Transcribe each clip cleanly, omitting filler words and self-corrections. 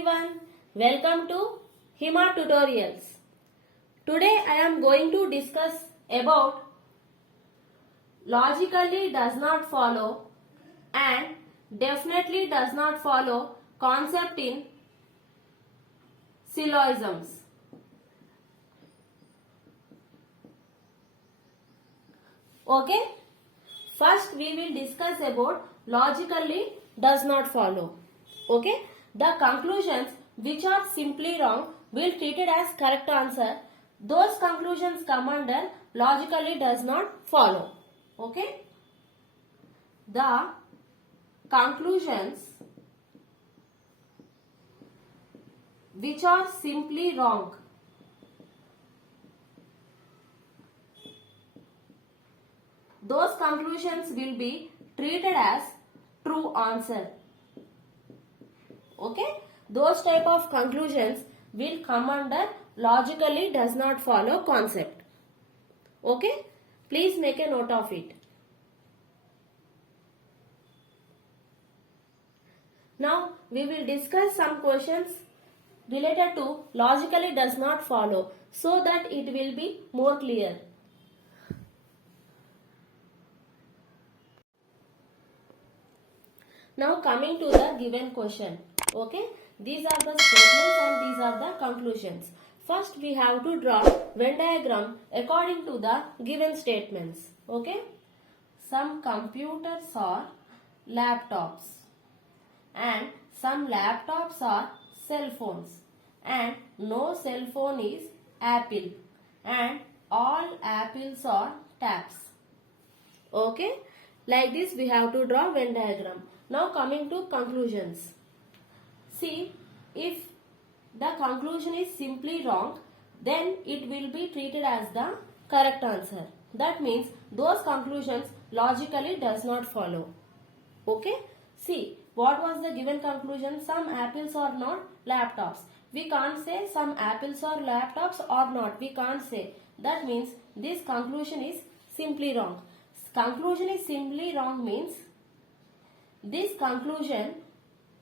everyone, welcome to Hima Tutorials. Today I am going to discuss about logically does not follow and definitely does not follow concept in syllogisms. Okay, first we will discuss about logically does not follow. Okay, the conclusions which are simply wrong will treated as correct answer. Those conclusions come under logically does not follow. Okay, the conclusions which are simply wrong those conclusions will be treated as true answer. Okay, those type of conclusions will come under logically does not follow concept. Okay, please make a note of it. Now we will discuss some questions related to logically does not follow so that it will be more clear. Now coming to the given question. Okay, these are the statements and these are the conclusions. First we have to draw Venn diagram according to the given statements. Okay, some computers are laptops and some laptops are cell phones and no cell phone is apple and all apples are taps. Okay, like this we have to draw Venn diagram. Now coming to conclusions. See, if the conclusion is simply wrong, then it will be treated as the correct answer. That means those conclusions logically does not follow. Okay, see, what was the given conclusion? Some apples are not laptops. We can't say some apples are laptops or not. We can't say. That means this conclusion is simply wrong. Conclusion is simply wrong means this conclusion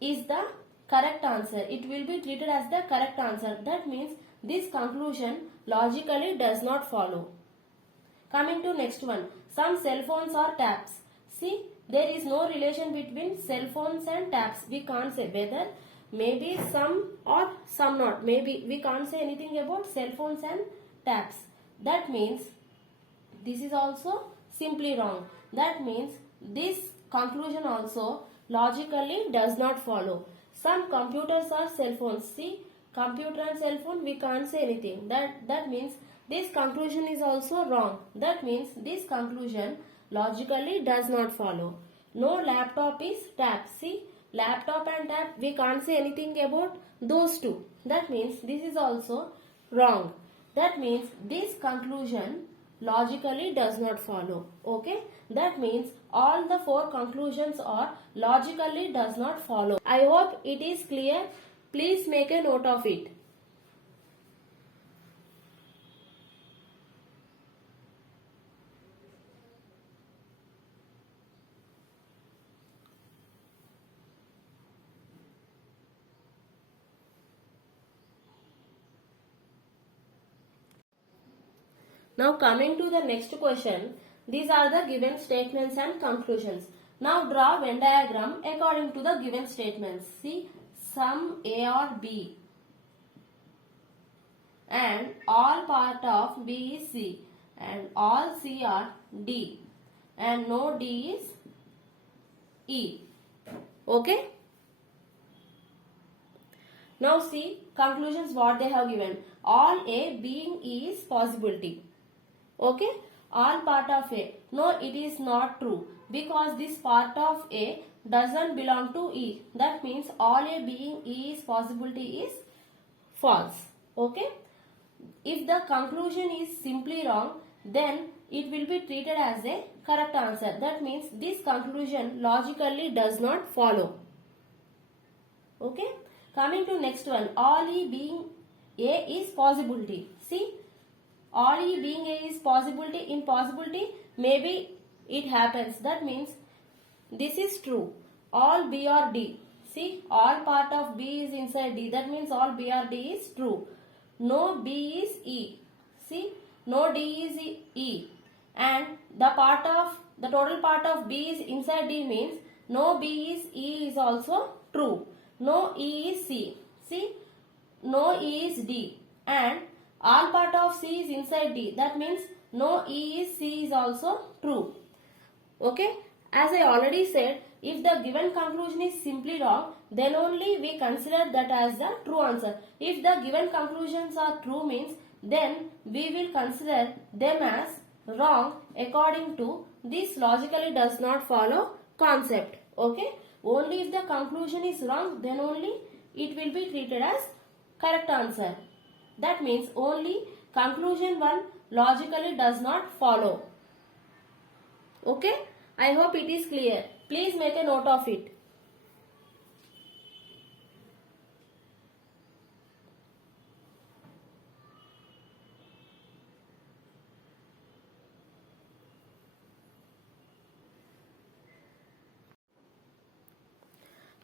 is the correct answer. It will be treated as the correct answer. That means this conclusion logically does not follow. Coming to next one. Some cell phones are taps. See, there is no relation between cell phones and taps. We can't say whether maybe some or some not. Maybe we can't say anything about cell phones and taps. That means this is also simply wrong. That means this conclusion also logically does not follow. Some computers are cell phones. See, computer and cell phone we can't say anything. That means this conclusion is also wrong. That means this conclusion logically does not follow. No laptop is tap. See, laptop and tap we can't say anything about those two. That means this is also wrong. That means this conclusion logically does not follow. Okay, that means all the four conclusions are logically does not follow. I hope it is clear. Please make a note of it. Now coming to the next question, these are the given statements and conclusions. Now draw Venn diagram according to the given statements. See, some A or B and all part of B is C and all C are D and no D is E. Okay. Now see conclusions what they have given. All A being E is possibility. Okay, all part of A. No, it is not true because this part of A doesn't belong to E. That means all A being E is possibility is false. Okay, if the conclusion is simply wrong, then it will be treated as a correct answer. That means this conclusion logically does not follow. Okay, coming to next one. All E being A is possibility. See, all E being A is possibility. In possibility, maybe it happens. That means this is true. All B or D. See, all part of B is inside D. That means all B or D is true. No B is E. See, no D is E. And the total part of B is inside D means no B is E is also true. No E is C. See, no E is D. And all part of C is inside D. That means no E is C is also true. Okay. As I already said, if the given conclusion is simply wrong, then only we consider that as the true answer. If the given conclusions are true means, then we will consider them as wrong according to this logically does not follow concept. Okay. Only if the conclusion is wrong, then only it will be treated as correct answer. That means only conclusion 1 logically does not follow. Okay. I hope it is clear. Please make a note of it.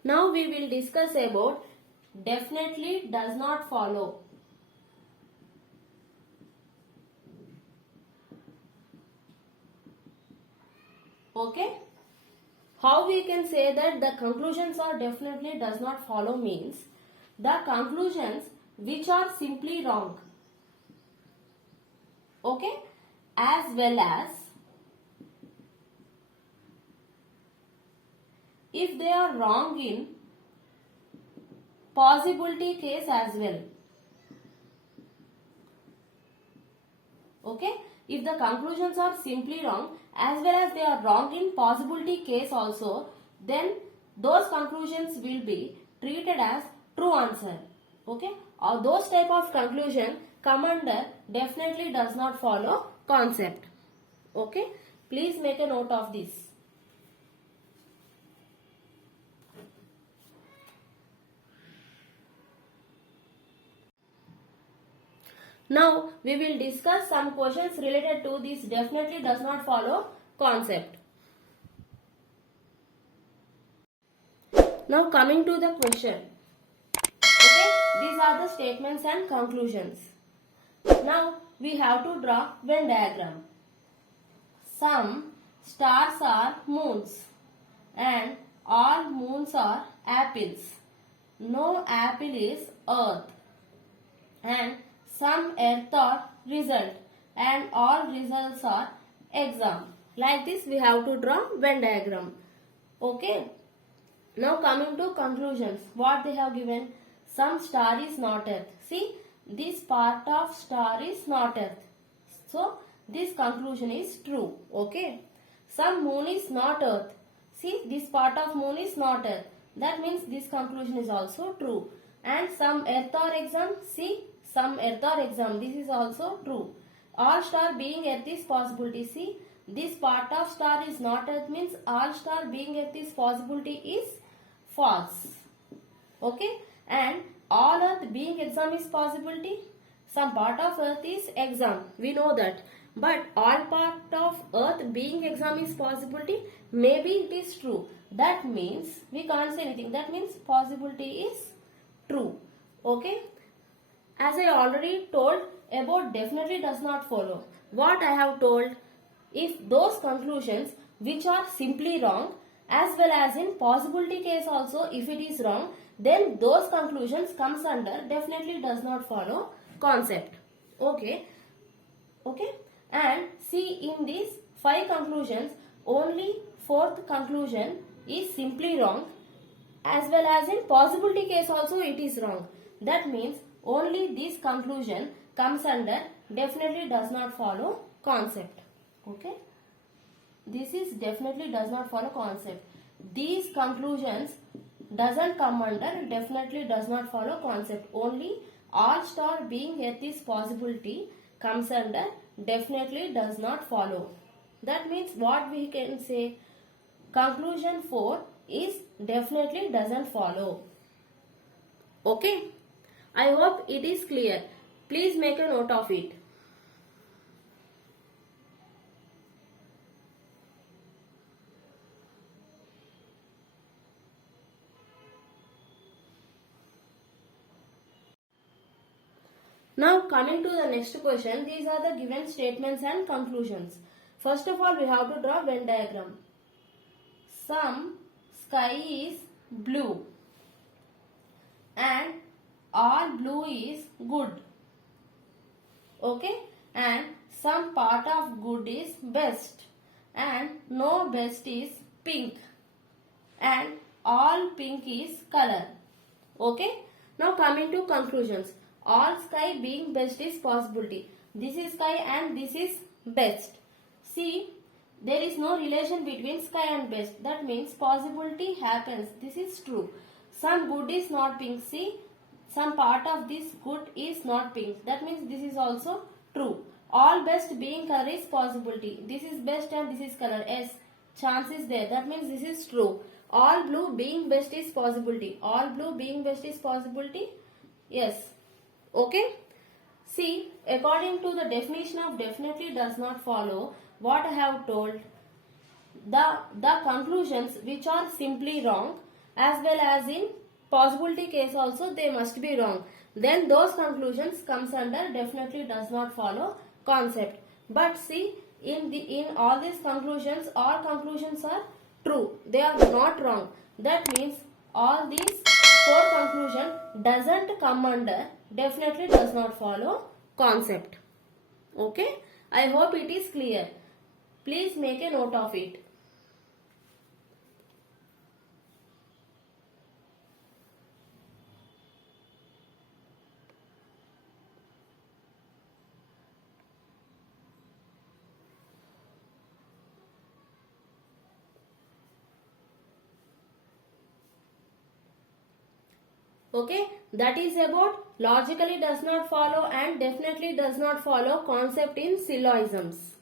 Now we will discuss about definitely does not follow. Okay. How we can say that the conclusions are definitely does not follow means the conclusions which are simply wrong. Okay. As well as if they are wrong in possibility case as well. Okay. If the conclusions are simply wrong as well as they are wrong in possibility case also, then those conclusions will be treated as true answer. Okay. Or those type of conclusion come under definitely does not follow concept. Okay. Please make a note of this. Now we will discuss some questions related to this definitely does not follow concept. Now coming to the question. Okay, these are the statements and conclusions. Now we have to draw Venn diagram. Some stars are moons and all moons are apples. No apple is earth. And some earth are result and all results are exam. Like this we have to draw Venn diagram. Okay. Now coming to conclusions. What they have given? Some star is not earth. See, this part of star is not earth. So this conclusion is true. Okay. Some moon is not earth. See, this part of moon is not earth. That means this conclusion is also true. And some earth or exam. See, some earth or exam. This is also true. All star being earth is possibility. See, this part of star is not earth means all star being earth is possibility is false. Okay. And all earth being exam is possibility. Some part of earth is exam. We know that. But all part of earth being exam is possibility. Maybe it is true. That means we can't say anything. That means possibility is true. Okay. As I already told about definitely does not follow. What I have told, if those conclusions which are simply wrong as well as in possibility case also if it is wrong, then those conclusions comes under definitely does not follow concept. Okay. Okay. And see, in these 5 conclusions, only 4th conclusion is simply wrong as well as in possibility case also it is wrong. That means only this conclusion comes under definitely does not follow concept. Okay. This is definitely does not follow concept. These conclusions doesn't come under definitely does not follow concept. Only all star being earth is possibility comes under definitely does not follow. That means what we can say, conclusion 4 is definitely doesn't follow. Okay. I hope it is clear. Please make a note of it. Now coming to the next question, these are the given statements and conclusions. First of all, we have to draw Venn diagram. Some sky is blue and all blue is good. Okay, and some part of good is best and no best is pink and all pink is color. Okay, now coming to conclusions. All sky being best is possibility. This is sky and this is best. See, there is no relation between sky and best. That means possibility happens. This is true. Some good is not pink. See, some part of this good is not pink. That means this is also true. All best being color is possibility. This is best and this is color. Yes, chance is there. That means this is true. All blue being best is possibility. All blue being best is possibility. Yes. Okay. See, according to the definition of definitely does not follow, what I have told, the conclusions which are simply wrong as well as in possibility case also they must be wrong. Then those conclusions comes under definitely does not follow concept. But see, in all these conclusions, all conclusions are true. They are not wrong. That means all these four conclusion doesn't come under definitely does not follow concept. Okay, I hope it is clear. Please make a note of it. Okay, that is about logically does not follow and definitely does not follow concept in syllogisms.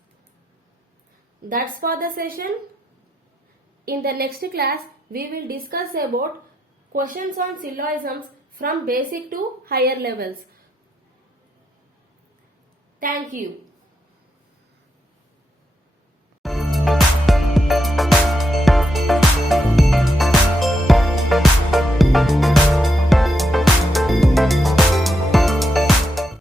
That's for the session. In the next class, we will discuss about questions on syllogisms from basic to higher levels. Thank you.